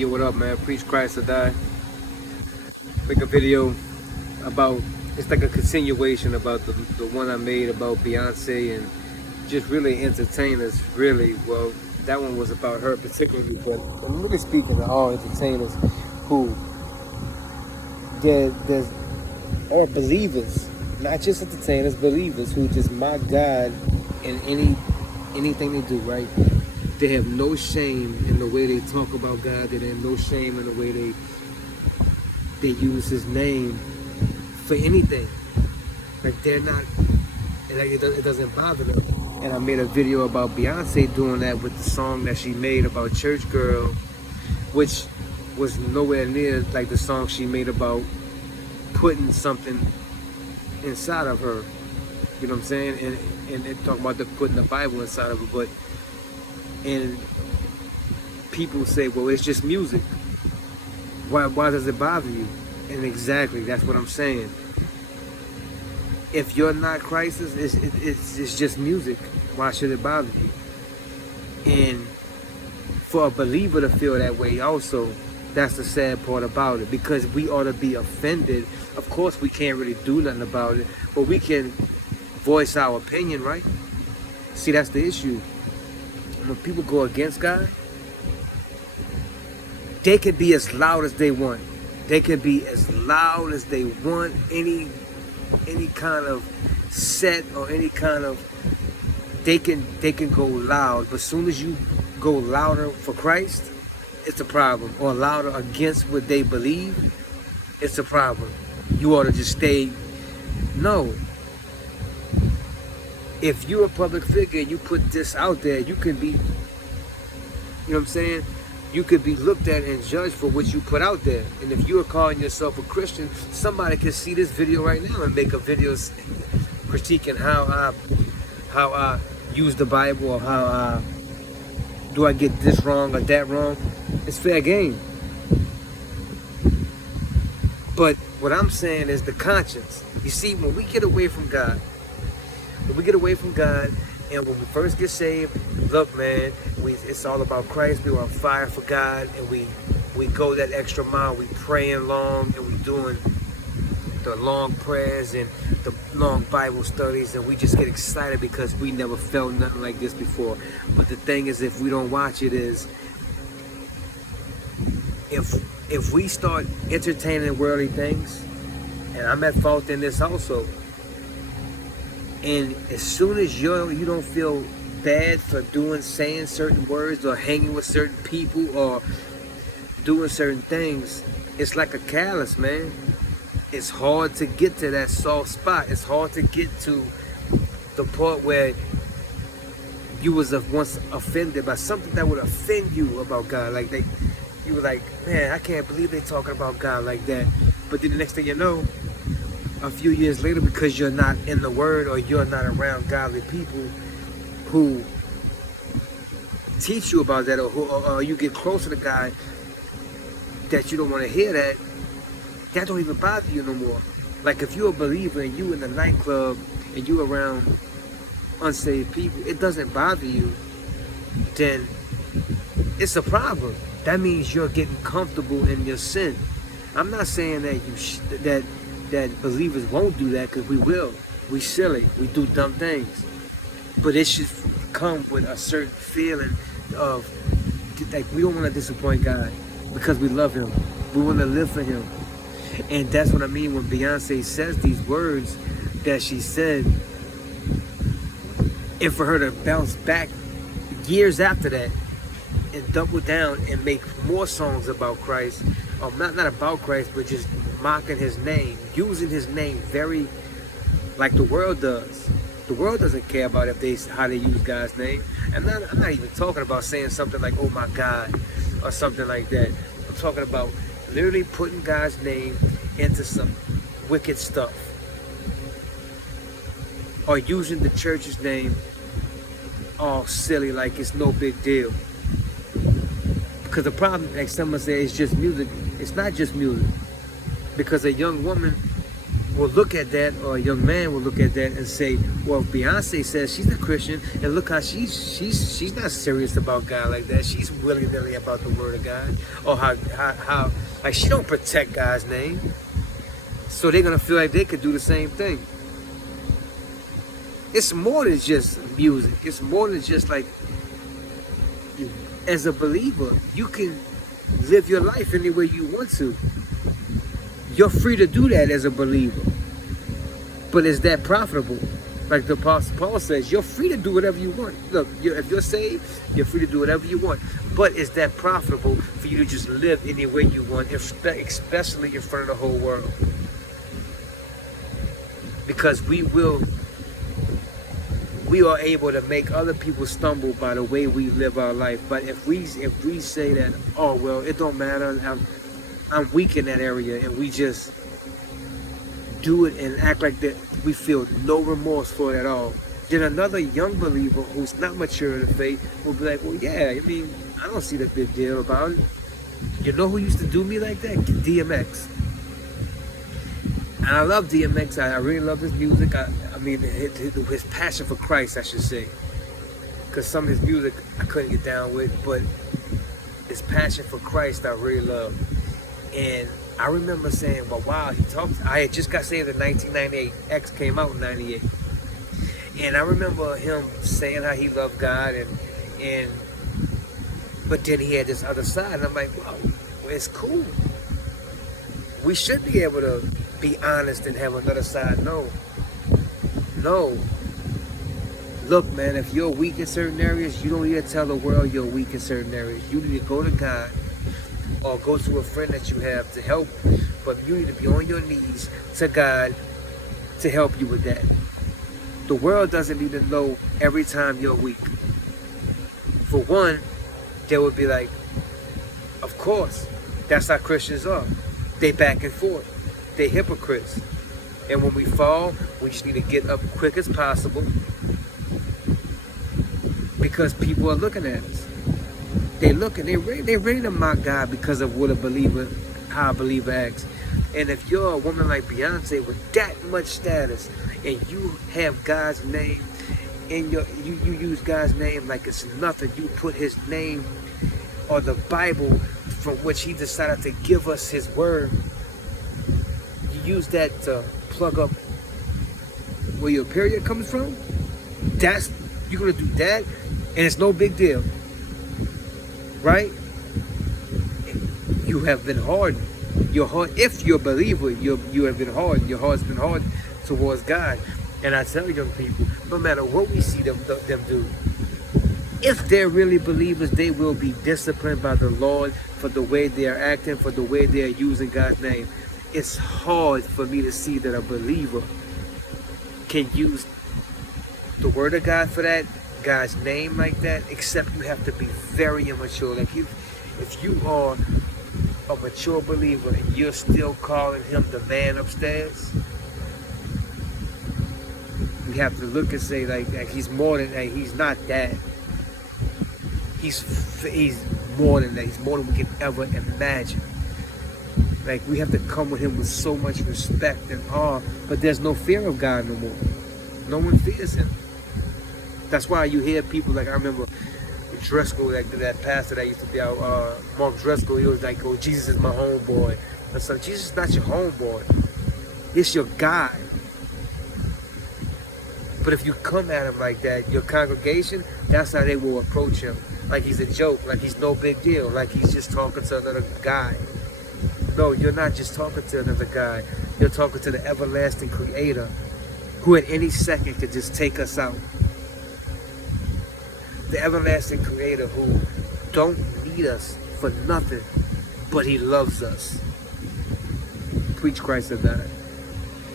Yo, what up, man? Preach Christ or Die. Make a video about, it's like a continuation about the one I made about Beyonce and just really entertain us, really. Well, that one was about her particularly, but I'm really speaking to all entertainers who, there's or believers, not just entertainers, believers who just mock God in anything they do, right? They have no shame in the way they talk about God. They have no shame in the way they use His name for anything. Like they're not, like it doesn't bother them. And I made a video about Beyonce doing that with the song that she made about Church Girl, which was nowhere near like the song she made about putting something inside of her. You know what I'm saying? And talking about putting the Bible inside of her, but and people say, well, it's just music. Why does it bother you? And exactly, that's what I'm saying. If you're not Christ, it's just music. Why should it bother you? And for a believer to feel that way also, that's the sad part about it, because we ought to be offended. Of course, we can't really do nothing about it, but we can voice our opinion, right? See, that's the issue. When people go against God, they can be as loud as they want. They can be as loud as they want. Any kind of set or any kind of, they can go loud. But as soon as you go louder for Christ, it's a problem. Or louder against what they believe, it's a problem. You ought to just stay. No. If you're a public figure and you put this out there, you can be, you know what I'm saying? You could be looked at and judged for what you put out there. And if you're calling yourself a Christian, somebody can see this video right now and make a video critiquing how I use the Bible, or how do I get this wrong or that wrong. It's fair game. But what I'm saying is the conscience. You see, when we get away from God, and when we first get saved, look, man, it's all about Christ. We're on fire for God, and we go that extra mile. We praying long, and we doing the long prayers and the long Bible studies, and we just get excited because we never felt nothing like this before. But the thing is, if we don't watch it, is if we start entertaining worldly things, and I'm at fault in this also. And as soon as you don't feel bad for saying certain words or hanging with certain people or doing certain things, it's like a callus, man. It's hard to get to that soft spot. It's hard to get to the part where you was once offended by something that would offend you about God. Like you were like, man, I can't believe they talking about God like that. But then the next thing you know, a few years later, because you're not in the Word or you're not around godly people who teach you about that, or you get closer to God, that you don't want to hear that don't even bother you no more. Like if you're a believer and you in the nightclub and you around unsaved people, it doesn't bother you, then it's a problem. That means you're getting comfortable in your sin. I'm not saying that that believers won't do that, because we will. We silly. We do dumb things. But it should come with a certain feeling of, like, we don't want to disappoint God because we love Him. We want to live for Him. And that's what I mean when Beyonce says these words that she said. And for her to bounce back years after that and double down and make more songs about Christ, not about Christ, but just mocking His name, using His name very like the world does. The world doesn't care about how they use God's name. And I'm not even talking about saying something like, oh my God, or something like that. I'm talking about literally putting God's name into some wicked stuff, or using the church's name all silly, like it's no big deal. Because the problem, like someone said, is just music. It's not just music. Because a young woman will look at that, or a young man will look at that and say, well, Beyonce says she's a Christian, and look how she's not serious about God like that. She's willy-nilly about the word of God. Or how like she don't protect God's name. So they're gonna feel like they could do the same thing. It's more than just music. It's more than just like, as a believer, you can live your life any way you want to. You're free to do that as a believer. But is that profitable? Like the Apostle Paul says, you're free to do whatever you want. Look, if you're saved, you're free to do whatever you want. But is that profitable for you to just live any way you want, especially in front of the whole world? Because we are able to make other people stumble by the way we live our life. But if we say that, oh well, it don't matter, I'm weak in that area, and we just do it and act like that, we feel no remorse for it at all, then another young believer who's not mature in the faith will be like, well, yeah, I mean, I don't see the big deal about it. You know who used to do me like that? DMX. And I love DMX. I really love his music. I mean, his passion for Christ, I should say. Because some of his music I couldn't get down with, but his passion for Christ I really love. And I remember saying, well, wow, I had just got saved in 1998. X came out in 98. And I remember him saying how he loved God, but then he had this other side. And I'm like, wow, it's cool. We should be able to be honest and have another side. No. Look, man, if you're weak in certain areas, you don't need to tell the world you're weak in certain areas. You need to go to God or go to a friend that you have to help. But you need to be on your knees to God to help you with that. The world doesn't need to know every time you're weak. For one, they would be like, of course, that's how Christians are. They back and forth. They hypocrites. And when we fall, we just need to get up quick as possible, because people are looking at us. They're ready to mock God because of how a believer acts. And if you're a woman like Beyonce with that much status, and you have God's name in you use God's name like it's nothing. You put his name or the Bible from which he decided to give us his word. You use that to plug up where your period comes from. You're gonna do that, and it's no big deal, right? You have been hardened. Your heart, if you're a believer, you have been hardened. Your heart's been hardened towards God. And I tell young people, no matter what we see them do, if they're really believers, they will be disciplined by the Lord for the way they are acting, for the way they are using God's name. It's hard for me to see that a believer can use the word of God for that, God's name like that, except you have to be very immature. Like if you are a mature believer and you're still calling him the man upstairs, we have to look and say like he's more than that. He's not that. He's more than that. He's more than we can ever imagine. Like, we have to come with him with so much respect and awe, but there's no fear of God no more. No one fears him. That's why you hear people like, I remember Driscoll, like that pastor that used to be out, Mark Driscoll, he was like, oh, Jesus is my homeboy. And so Jesus is not your homeboy. It's your guy. But if you come at him like that, your congregation, that's how they will approach him. Like he's a joke, like he's no big deal, like he's just talking to another guy. No, you're not just talking to another guy. You're talking to the everlasting creator who at any second could just take us out. The everlasting creator who don't need us for nothing, but he loves us. Preach Christ or die.